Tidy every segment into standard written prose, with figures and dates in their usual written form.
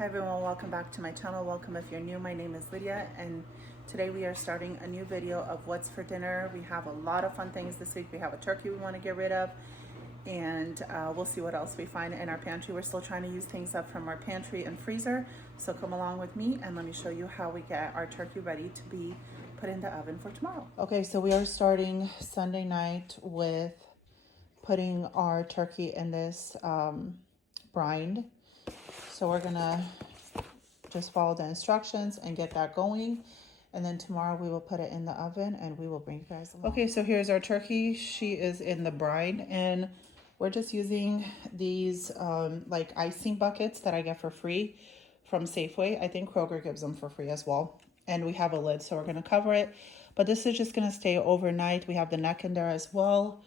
Hi everyone, welcome back to my channel. Welcome if you're new. My name is Lydia and today we are starting a new video of what's for dinner. We have a lot of fun things this week. We have a turkey we want to get rid of and we'll see what else we find in our pantry. We're still trying to use things up from our pantry and freezer. So come along with me and let me show you how we get our turkey ready to be put in the oven for tomorrow. Okay, so we are starting Sunday night with putting our turkey in this brine. So we're gonna just follow the instructions and get that going. And then tomorrow we will put it in the oven and we will bring you guys along. Okay, so here's our turkey. She is in the brine and we're just using these like icing buckets that I get for free from Safeway. I think Kroger gives them for free as well. And we have a lid, so we're gonna cover it. But this is just gonna stay overnight. We have the neck in there as well.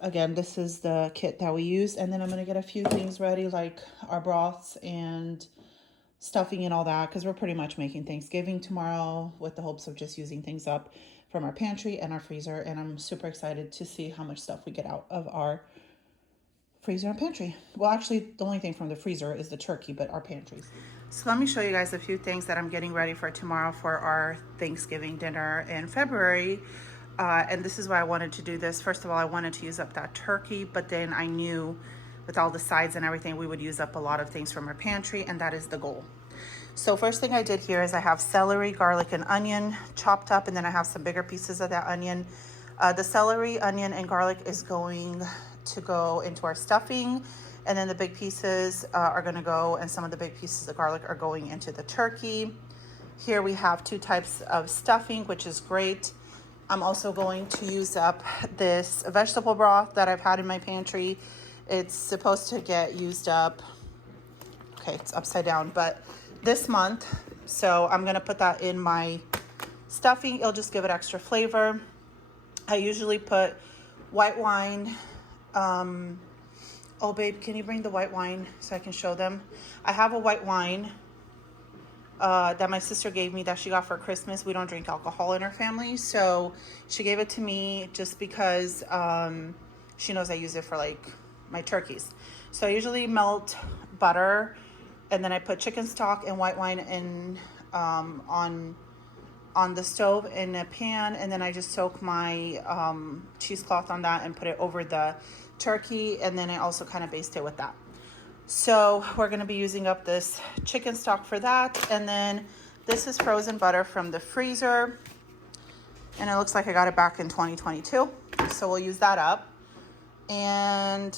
Again, this is the kit that we use. And then I'm going to get a few things ready, like our broths and stuffing and all that, because we're pretty much making Thanksgiving tomorrow with the hopes of just using things up from our pantry and our freezer. And I'm super excited to see how much stuff we get out of our freezer and pantry. Well, actually, the only thing from the freezer is the turkey, but our pantries. So let me show you guys a few things that I'm getting ready for tomorrow for our Thanksgiving dinner in February. And this is why I wanted to do this. First of all, I wanted to use up that turkey, but then I knew with all the sides and everything, we would use up a lot of things from our pantry, and that is the goal. So first thing I did here is I have celery, garlic, and onion chopped up, and then I have some bigger pieces of that onion. The celery, onion, and garlic is going to go into our stuffing, and then the big pieces are going to go, and some of the big pieces of garlic are going into the turkey. Here we have two types of stuffing, which is great. I'm also going to use up this vegetable broth that I've had in my pantry. It's supposed to get used up. Okay, it's upside down, but this month. So I'm going to put that in my stuffing. It'll just give it extra flavor. I usually put white wine. Oh, babe, can you bring the white wine so I can show them? I have a white wine that my sister gave me that she got for Christmas. We don't drink alcohol in our family, so she gave it to me just because she knows I use it for like my turkeys. So I usually melt butter and then I put chicken stock and white wine in on the stove in a pan, and then I just soak my cheesecloth on that and put it over the turkey, and then I also kind of baste it with that. So we're going to be using up this chicken stock for that. And then this is frozen butter from the freezer. And it looks like I got it back in 2022. So we'll use that up. And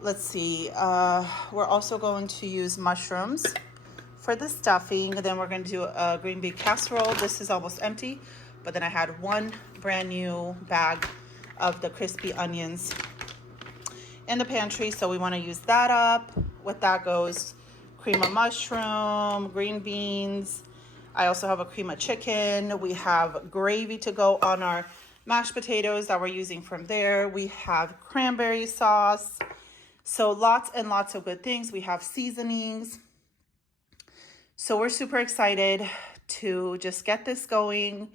let's see. We're also going to use mushrooms for the stuffing. And then we're going to do a green bean casserole. This is almost empty. But then I had one brand new bag of the crispy onions in the pantry, so we want to use that up. With that goes cream of mushroom, green beans. I also have a cream of chicken. We have gravy to go on our mashed potatoes that we're using from there. We have cranberry sauce. So lots and lots of good things. We have seasonings. So we're super excited to just get this going.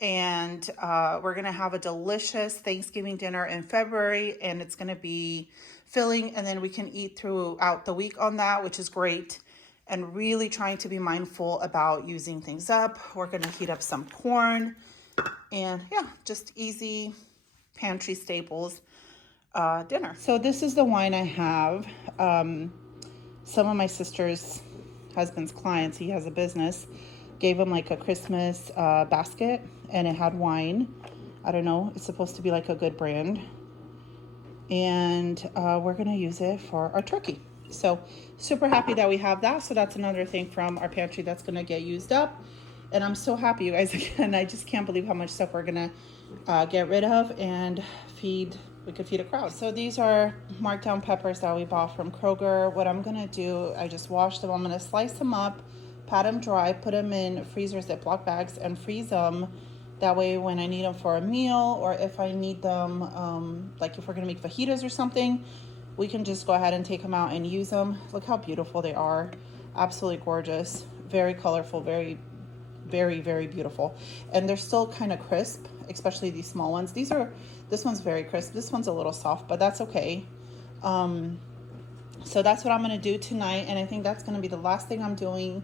And we're going to have a delicious Thanksgiving dinner in February, and it's going to be filling, and then we can eat throughout the week on that, which is great. And really trying to be mindful about using things up. We're going to heat up some corn, and yeah, just easy pantry staples dinner. So this is the wine I have. Some of my sister's husband's clients, he has a business, gave him like a Christmas basket, and it had wine. I don't know, it's supposed to be like a good brand. And we're gonna use it for our turkey. So super happy that we have that. So that's another thing from our pantry that's gonna get used up. And I'm so happy, you guys, again, I just can't believe how much stuff we're gonna get rid of and feed. We could feed a crowd. So these are marked down peppers that we bought from Kroger. What I'm gonna do, I just washed them. I'm gonna slice them up, pat them dry, put them in freezers, Ziploc bags, and freeze them. That way when I need them for a meal, or if I need them, like if we're gonna make fajitas or something, we can just go ahead and take them out and use them. Look how beautiful they are. Absolutely gorgeous. Very colorful, very, very beautiful. And they're still kind of crisp, especially these small ones. This one's very crisp. This one's a little soft, but that's okay. So that's what I'm going to do tonight. And I think that's going to be the last thing I'm doing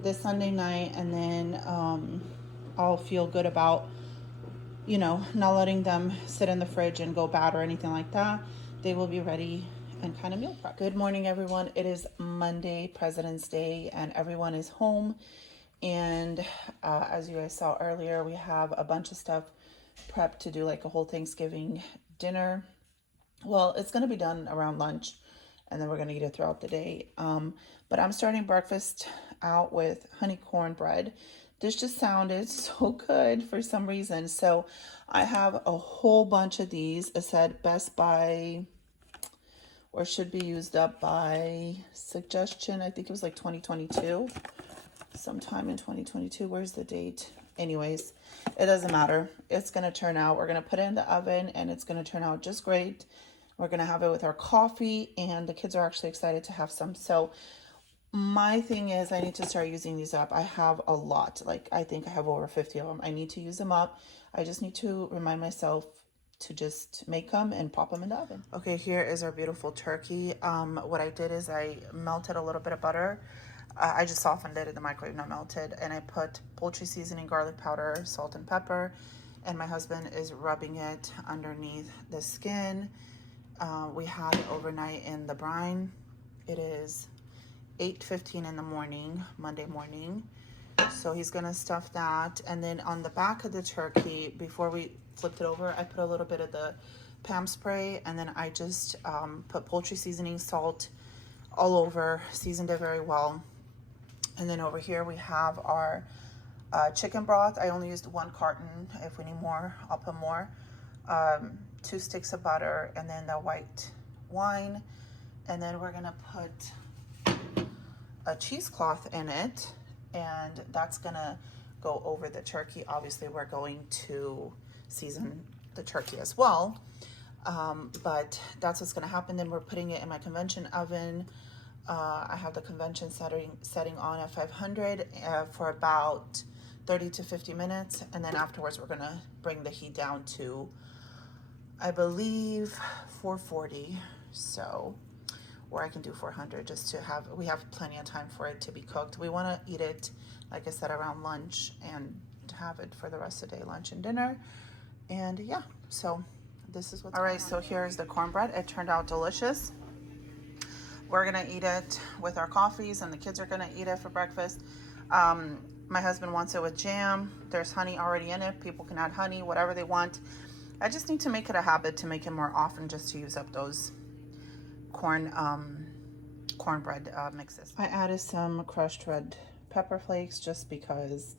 this Sunday night. And then I'll feel good about, you know, not letting them sit in the fridge and go bad or anything like that. They will be ready and kind of meal prep. Good morning, everyone. It is Monday, President's Day, and everyone is home. And as you guys saw earlier, we have a bunch of stuff prepped to do, like a whole Thanksgiving dinner. Well, it's going to be done around lunch, and then we're going to eat it throughout the day. But I'm starting breakfast out with honey cornbread. This just sounded so good for some reason. So I have a whole bunch of these. It said best by, or should be used up by suggestion. I think it was like 2022. Sometime in 2022. Where's the date? Anyways, it doesn't matter. It's going to turn out. We're going to put it in the oven, and it's going to turn out just great. We're going to have it with our coffee, and the kids are actually excited to have some. So my thing is I need to start using these up. I have a lot. Like, I think I have over 50 of them. I need to use them up. I just need to remind myself to just make them and pop them in the oven. Okay, here is our beautiful turkey. What I did is I melted a little bit of butter. I just softened it in the microwave, not melted. And I put poultry seasoning, garlic powder, salt and pepper. And my husband is rubbing it underneath the skin. We had it overnight in the brine. It is 8:15 in the morning, Monday morning. So he's gonna stuff that. And then on the back of the turkey, before we flipped it over, I put a little bit of the Pam spray. And then I just put poultry seasoning, salt all over, seasoned it very well. And then over here we have our chicken broth. I only used 1 carton. If we need more, I'll put more. 2 sticks of butter, and then the white wine. And then we're gonna put a cheesecloth in it, and that's gonna go over the turkey. Obviously, we're going to season the turkey as well. But that's what's gonna happen. Then we're putting it in my convention oven. I have the convention setting on at 500 for about 30 to 50 minutes. And then afterwards, we're gonna bring the heat down to, I believe, 440. So, or I can do 400 just to have, we have plenty of time for it to be cooked. We wanna eat it, like I said, around lunch and to have it for the rest of the day, lunch and dinner. And yeah, so this is what's all right. So here's the cornbread. It turned out delicious. We're gonna eat it with our coffees, and the kids are gonna eat it for breakfast. My husband wants it with jam. There's honey already in it. People can add honey, whatever they want. I just need to make it a habit to make it more often, just to use up those cornbread mixes. I added some crushed red pepper flakes just because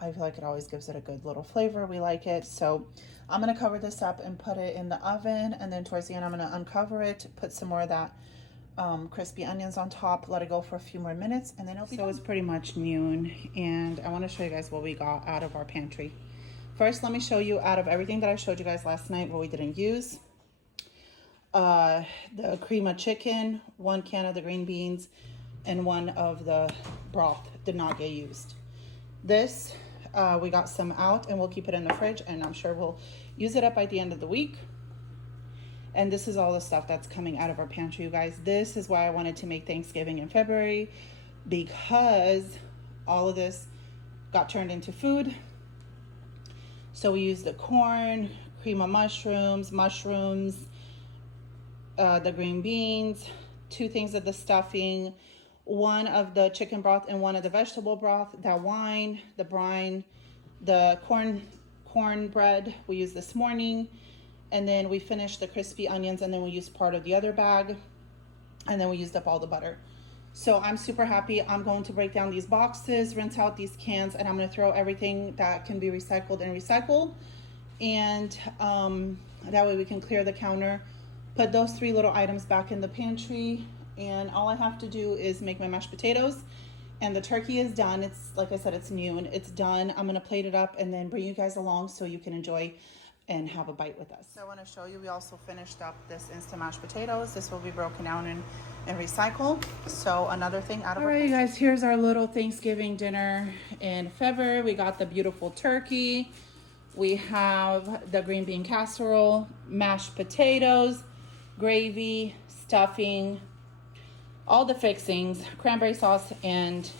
I feel like it always gives it a good little flavor. We like it. So I'm gonna cover this up and put it in the oven, and then towards the end I'm gonna uncover it, put some more of that crispy onions on top, let it go for a few more minutes, and then it'll be done. It's pretty much noon, and I want to show you guys what we got out of our pantry. First, let me show you out of everything that I showed you guys last night what we didn't use. The cream of chicken, 1 can of the green beans, and 1 of the broth did not get used. This, we got some out, and we'll keep it in the fridge, and I'm sure we'll use it up by the end of the week. And this is all the stuff that's coming out of our pantry, you guys. This is why I wanted to make Thanksgiving in February, because all of this got turned into food. So we used the corn, cream of mushrooms, the green beans, 2 things of the stuffing, 1 of the chicken broth and 1 of the vegetable broth, that wine, the brine, the cornbread we used this morning. And then we finished the crispy onions, and then we used part of the other bag, and then we used up all the butter. So I'm super happy. I'm going to break down these boxes, rinse out these cans, and I'm going to throw everything that can be recycled and recycle. And that way we can clear the counter, put those 3 little items back in the pantry, and all I have to do is make my mashed potatoes, and the turkey is done. It's, like I said, it's noon. It's done. I'm going to plate it up and then bring you guys along so you can enjoy and have a bite with us. So I want to show you, we also finished up this instant mashed potatoes. This will be broken down and recycled. So another thing out of all right, you guys, here's our little Thanksgiving dinner in February. We got the beautiful turkey. We have the green bean casserole, mashed potatoes, gravy, stuffing, all the fixings, cranberry sauce and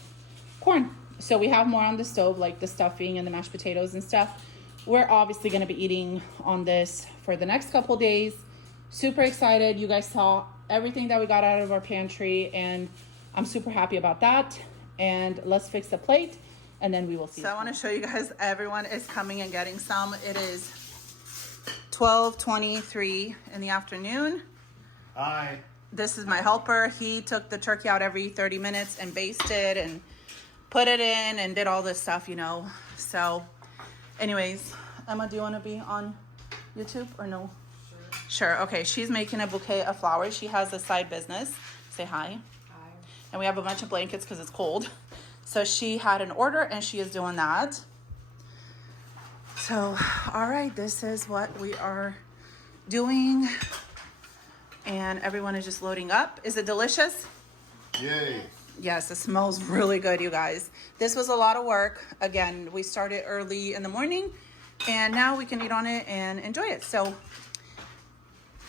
corn. So we have more on the stove, like the stuffing and the mashed potatoes and stuff. We're obviously going to be eating on this for the next couple days. Super excited. You guys saw everything that we got out of our pantry, and I'm super happy about that. And let's fix the plate, and then we will see. So I want to show you guys, everyone is coming and getting some. It is 12:23 in the afternoon. Hi. This is my helper. He took the turkey out every 30 minutes and basted and put it in and did all this stuff, you know. So anyways, Emma, do you want to be on YouTube or no? Sure. Okay. She's making a bouquet of flowers. She has a side business. Say hi. Hi. And we have a bunch of blankets because it's cold. So she had an order and she is doing that. So, all right, this is what we are doing. And everyone is just loading up. Is it delicious? Yay. Yes, it smells really good, you guys. This was a lot of work. Again, we started early in the morning and now we can eat on it and enjoy it. So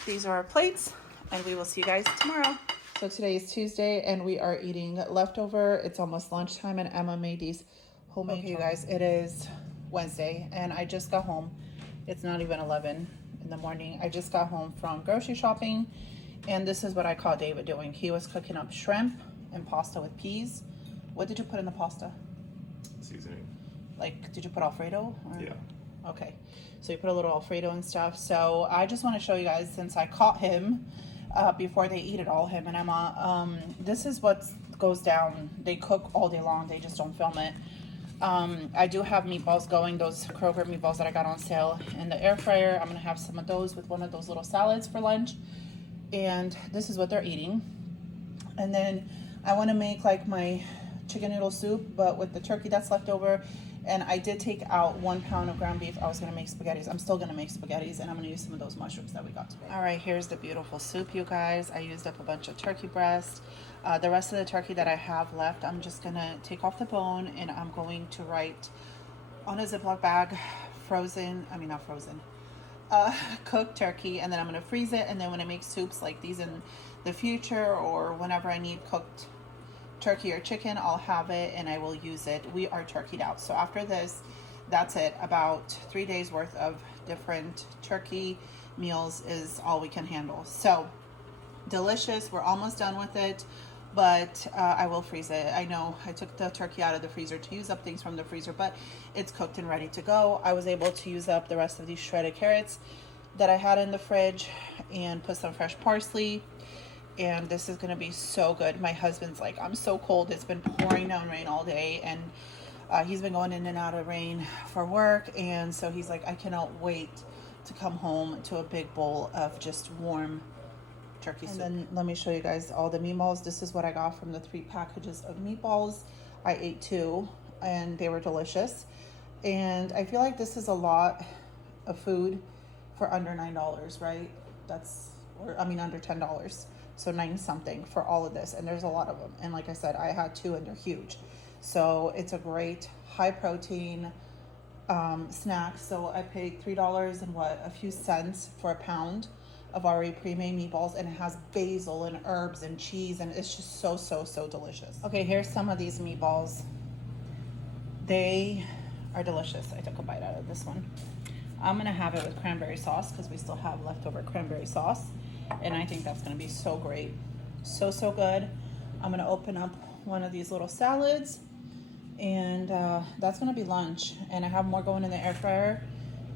these are our plates and we will see you guys tomorrow. So today is Tuesday and we are eating leftover. It's almost lunchtime and Emma made these homemade. Okay, you guys, it is Wednesday and I just got home. It's not even 11 in the morning. I just got home from grocery shopping and this is what I caught David doing. He was cooking up shrimp and pasta with peas. What did you put in the pasta? Seasoning. Like, did you put Alfredo? Or? Yeah. Okay, so you put a little Alfredo and stuff. So I just want to show you guys, since I caught him before they eat it all, him and Emma, this is what goes down. They cook all day long, they just don't film it. I do have meatballs going, those Kroger meatballs that I got on sale in the air fryer. I'm gonna have some of those with one of those little salads for lunch. And this is what they're eating. And then I want to make like my chicken noodle soup, but with the turkey that's left over. And I did take out 1 pound of ground beef. I was going to make spaghettis. I'm still going to make spaghettis, and I'm going to use some of those mushrooms that we got today. All right, here's the beautiful soup, you guys. I used up a bunch of turkey breast. The rest of the turkey that I have left, I'm just going to take off the bone, and I'm going to write on a Ziploc bag, cooked turkey, and then I'm going to freeze it. And then when I make soups like these in the future, or whenever I need cooked turkey or chicken, I'll have it and I will use it. We are turkeyed out. So after this, that's it. About 3 days worth of different turkey meals is all we can handle. So delicious. We're almost done with it, but I will freeze it. I know I took the turkey out of the freezer to use up things from the freezer, but it's cooked and ready to go. I was able to use up the rest of these shredded carrots that I had in the fridge and put some fresh parsley. And this is gonna be so good. My husband's like, I'm so cold. It's been pouring down rain all day, and he's been going in and out of rain for work. And so he's like, I cannot wait to come home to a big bowl of just warm turkey soup. And then let me show you guys all the meatballs. This is what I got from the 3 packages of meatballs. I ate 2 and they were delicious. And I feel like this is a lot of food for under $9, right? Under $10. So 9 something for all of this, and there's a lot of them. And like I said, I had 2 and they're huge. So it's a great high protein snack. So I paid $3 and a few cents for a pound of already pre-made meatballs, and it has basil and herbs and cheese, and it's just so delicious. Okay, here's some of these meatballs. They are delicious. I took a bite out of this one. I'm gonna have it with cranberry sauce because we still have leftover cranberry sauce. And I think that's going to be so great. So good. I'm going to open up one of these little salads. And that's going to be lunch. And I have more going in the air fryer.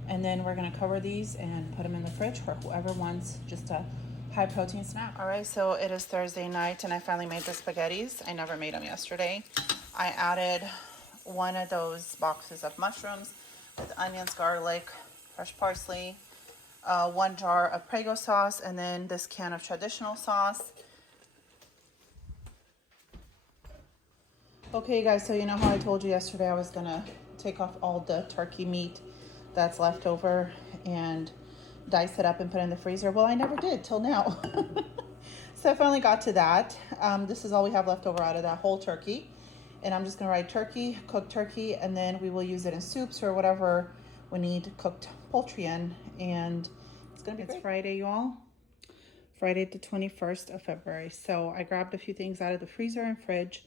And then we're going to cover these and put them in the fridge for whoever wants just a high protein snack. All right, so it is Thursday night and I finally made the spaghettis. I never made them yesterday. I added one of those boxes of mushrooms with onions, garlic, fresh parsley, 1 jar of Prego sauce, and then this can of traditional sauce. Okay guys, so you know how I told you yesterday I was gonna take off all the turkey meat that's left over and dice it up and put it in the freezer? Well, I never did till now. So I finally got to that. This is all we have left over out of that whole turkey, and I'm just gonna write turkey, cooked turkey, and then we will use it in soups or whatever we need cooked poultry in, and it's gonna be great. Friday, y'all. Friday the 21st of February. So I grabbed a few things out of the freezer and fridge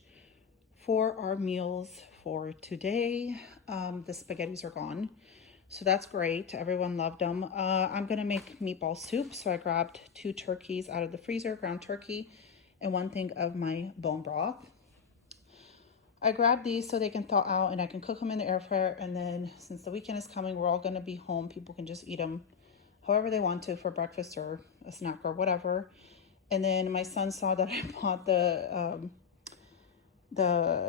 for our meals for today. The spaghettis are gone, so that's great. Everyone loved them. I'm gonna make meatball soup, so I grabbed 2 turkeys out of the freezer, ground turkey, and 1 thing of my bone broth. I grabbed these so they can thaw out and I can cook them in the air fryer, and then since the weekend is coming, we're all gonna be home. People can just eat them however they want to for breakfast or a snack or whatever. And then my son saw that I bought the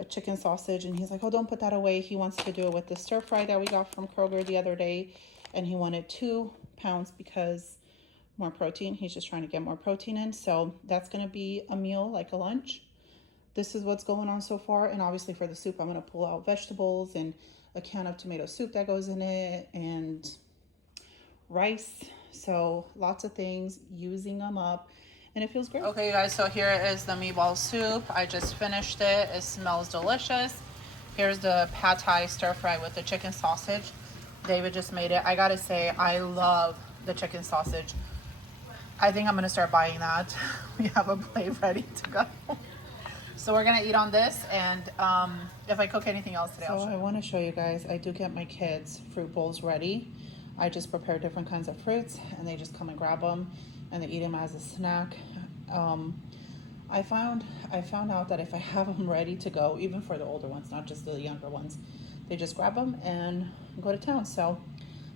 chicken sausage, and he's like, oh, don't put that away. He wants to do it with the stir fry that we got from Kroger the other day, and he wanted 2 pounds because more protein. He's just trying to get more protein in. So that's going to be a meal, like a lunch. This is what's going on so far. And obviously for the soup, I'm going to pull out vegetables and a can of tomato soup that goes in it and rice. So lots of things, using them up, and it feels great. Okay, you guys, so here is the meatball soup. I just finished it. It smells delicious. Here's the pad thai stir fry with the chicken sausage. David just made it. I gotta say, I love the chicken sausage. I think I'm gonna start buying that. We have a plate ready to go. So we're gonna eat on this, and if I cook anything else today, I'll show you. I want to show you guys, I do get my kids fruit bowls ready. I just prepare different kinds of fruits, and they just come and grab them, and they eat them as a snack. I found out that if I have them ready to go, even for the older ones, not just the younger ones, they just grab them and go to town. So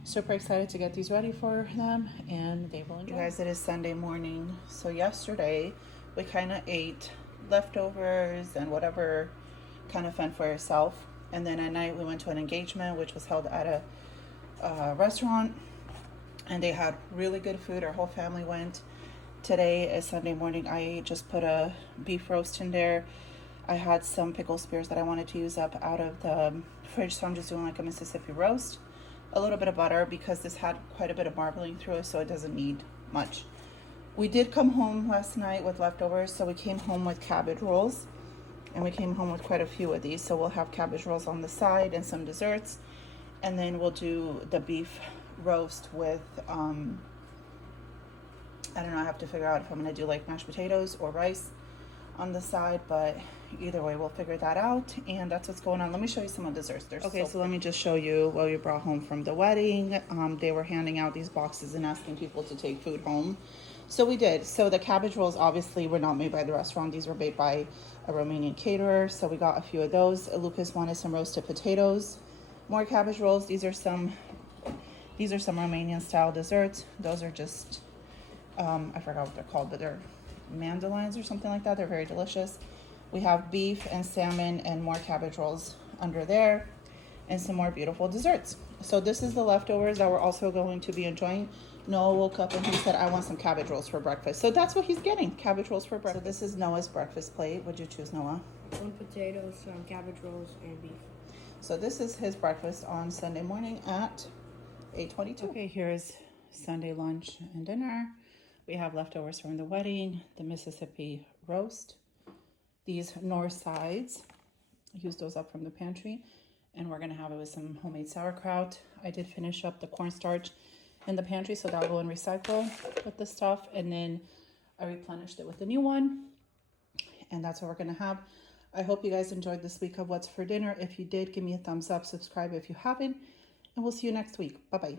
super excited to get these ready for them, and they will enjoy. You guys, it is Sunday morning. So yesterday we kind of ate leftovers and whatever, kind of fend for yourself. And then at night we went to an engagement, which was held at a restaurant, and they had really good food. Our whole family went. Today is Sunday morning. I just put a beef roast in there. I had some pickle spears that I wanted to use up out of the fridge, so I'm just doing like a Mississippi roast. A little bit of butter because this had quite a bit of marbling through it, so it doesn't need much. We did come home last night with leftovers, so we came home with cabbage rolls, and we came home with quite a few of these. So we'll have cabbage rolls on the side and some desserts, and then we'll do the beef roast with I don't know, I have to figure out if I'm gonna do like mashed potatoes or rice on the side, but either way we'll figure that out. And that's what's going on. Let me show you some of the desserts. Okay, so let me just show you what we brought home from the wedding. They were handing out these boxes and asking people to take food home, so we did. So the cabbage rolls obviously were not made by the restaurant. These were made by a Romanian caterer, so we got a few of those. Lucas wanted some roasted potatoes, more cabbage rolls. These are some Romanian style desserts. Those are just I forgot what they're called, but they're mandolines or something like that. They're very delicious. We have beef and salmon and more cabbage rolls under there, and some more beautiful desserts. So this is the leftovers that we're also going to be enjoying. Noah woke up and he said, I want some cabbage rolls for breakfast. So that's what he's getting, cabbage rolls for breakfast. So this is Noah's breakfast plate. What'd you choose, Noah? 1 potatoes, some cabbage rolls, and beef. So this is his breakfast on Sunday morning at 8:22. Okay, here's Sunday lunch and dinner. We have leftovers from the wedding, the Mississippi roast, these north sides. I used those up from the pantry, and we're gonna have it with some homemade sauerkraut. I did finish up the cornstarch in the pantry, so that'll go and recycle with the stuff, and then I replenished it with the new one, and that's what we're gonna have. I hope you guys enjoyed this week of What's for Dinner. If you did, give me a thumbs up, subscribe if you haven't, and we'll see you next week. Bye-bye.